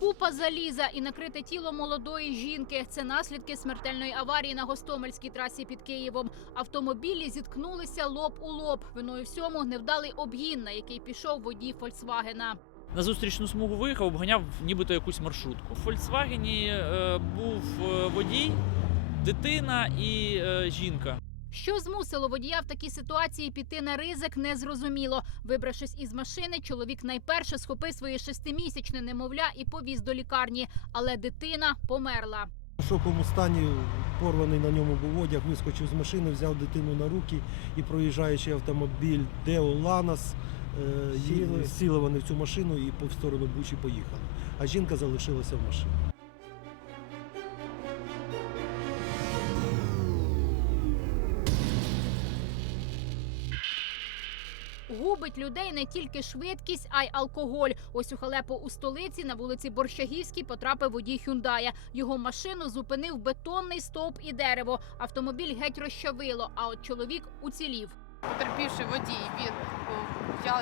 Купа заліза і накрите тіло молодої жінки. Це наслідки смертельної аварії на Гостомельській трасі під Києвом. Автомобілі зіткнулися лоб у лоб. Виною всьому невдалий обгін, на який пішов водій Фольксвагена. На зустрічну смугу виїхав, обганяв нібито якусь маршрутку. У Фольксвагені е, був е, водій, дитина і е, жінка. Що змусило водія в такій ситуації піти на ризик, незрозуміло. Вибравшись із машини, чоловік найперше схопив своє шестимісячне немовля і повіз до лікарні, але дитина померла. В шоковому стані порваний на ньому був одяг, вискочив з машини, взяв дитину на руки і проїжджаючи автомобіль Део Ланос, е, сіли. сіли вони в цю машину і по в сторону Бучі поїхали. А жінка залишилася в машині. Губить людей не тільки швидкість, а й алкоголь. Ось у халепу у столиці на вулиці Борщагівській потрапив водій Хюндая. Його машину зупинив бетонний стовп і дерево. Автомобіль геть розчавило, а от чоловік уцілів. Потерпівший водій він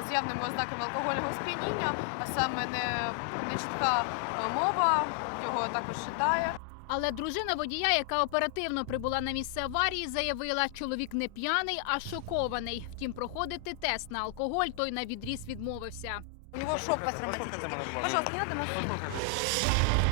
з явними ознаками алкогольного сп'яніння, а саме не, нечітка е, мова, його також читає. Але дружина водія, яка оперативно прибула на місце аварії, заявила, чоловік не п'яний, а шокований. Втім, проходити тест на алкоголь той на відріз відмовився. У нього шок посттравматический. Пожалуйста, не надо нас.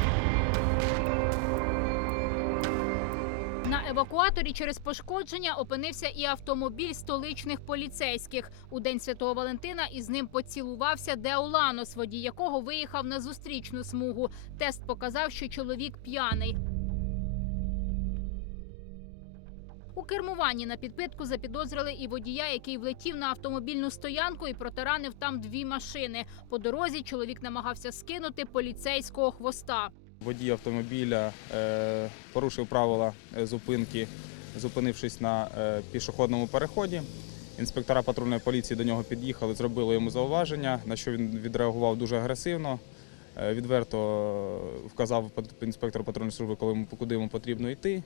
Евакуаторі через пошкодження опинився і автомобіль столичних поліцейських. У день святого Валентина із ним поцілувався Деоланос, водій якого виїхав на зустрічну смугу. Тест показав, що чоловік п'яний. У кермуванні на підпитку запідозрили і водія, який влетів на автомобільну стоянку і протаранив там дві машини. По дорозі чоловік намагався скинути поліцейського хвоста. Водій автомобіля е, порушив правила е, зупинки, зупинившись на е, пішохідному переході. Інспектора патрульної поліції до нього під'їхали, зробили йому зауваження, на що він відреагував дуже агресивно. Відверто вказав інспектор патрульної служби, куди йому потрібно йти.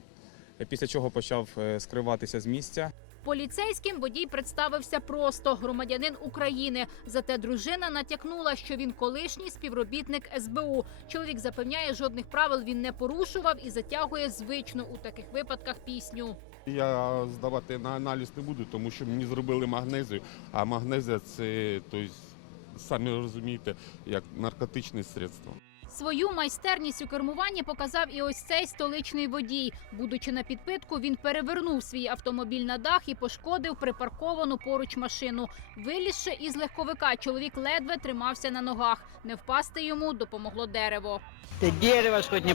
Після чого почав скриватися з місця. Поліцейським водій представився просто громадянин України. Зате дружина натякнула, що він колишній співробітник СБУ. Чоловік запевняє, жодних правил він не порушував і затягує звичну у таких випадках пісню. Я здавати на аналіз не буду, тому що мені зробили магнезію, а магнезія це, тобто, самі розумієте, як наркотичне средство. Свою майстерність у кермуванні показав і ось цей столичний водій. Будучи на підпитку, він перевернув свій автомобіль на дах і пошкодив припарковану поруч машину. Вилізши із легковика, чоловік ледве тримався на ногах. Не впасти йому допомогло дерево. Ты дерево ж хоть не.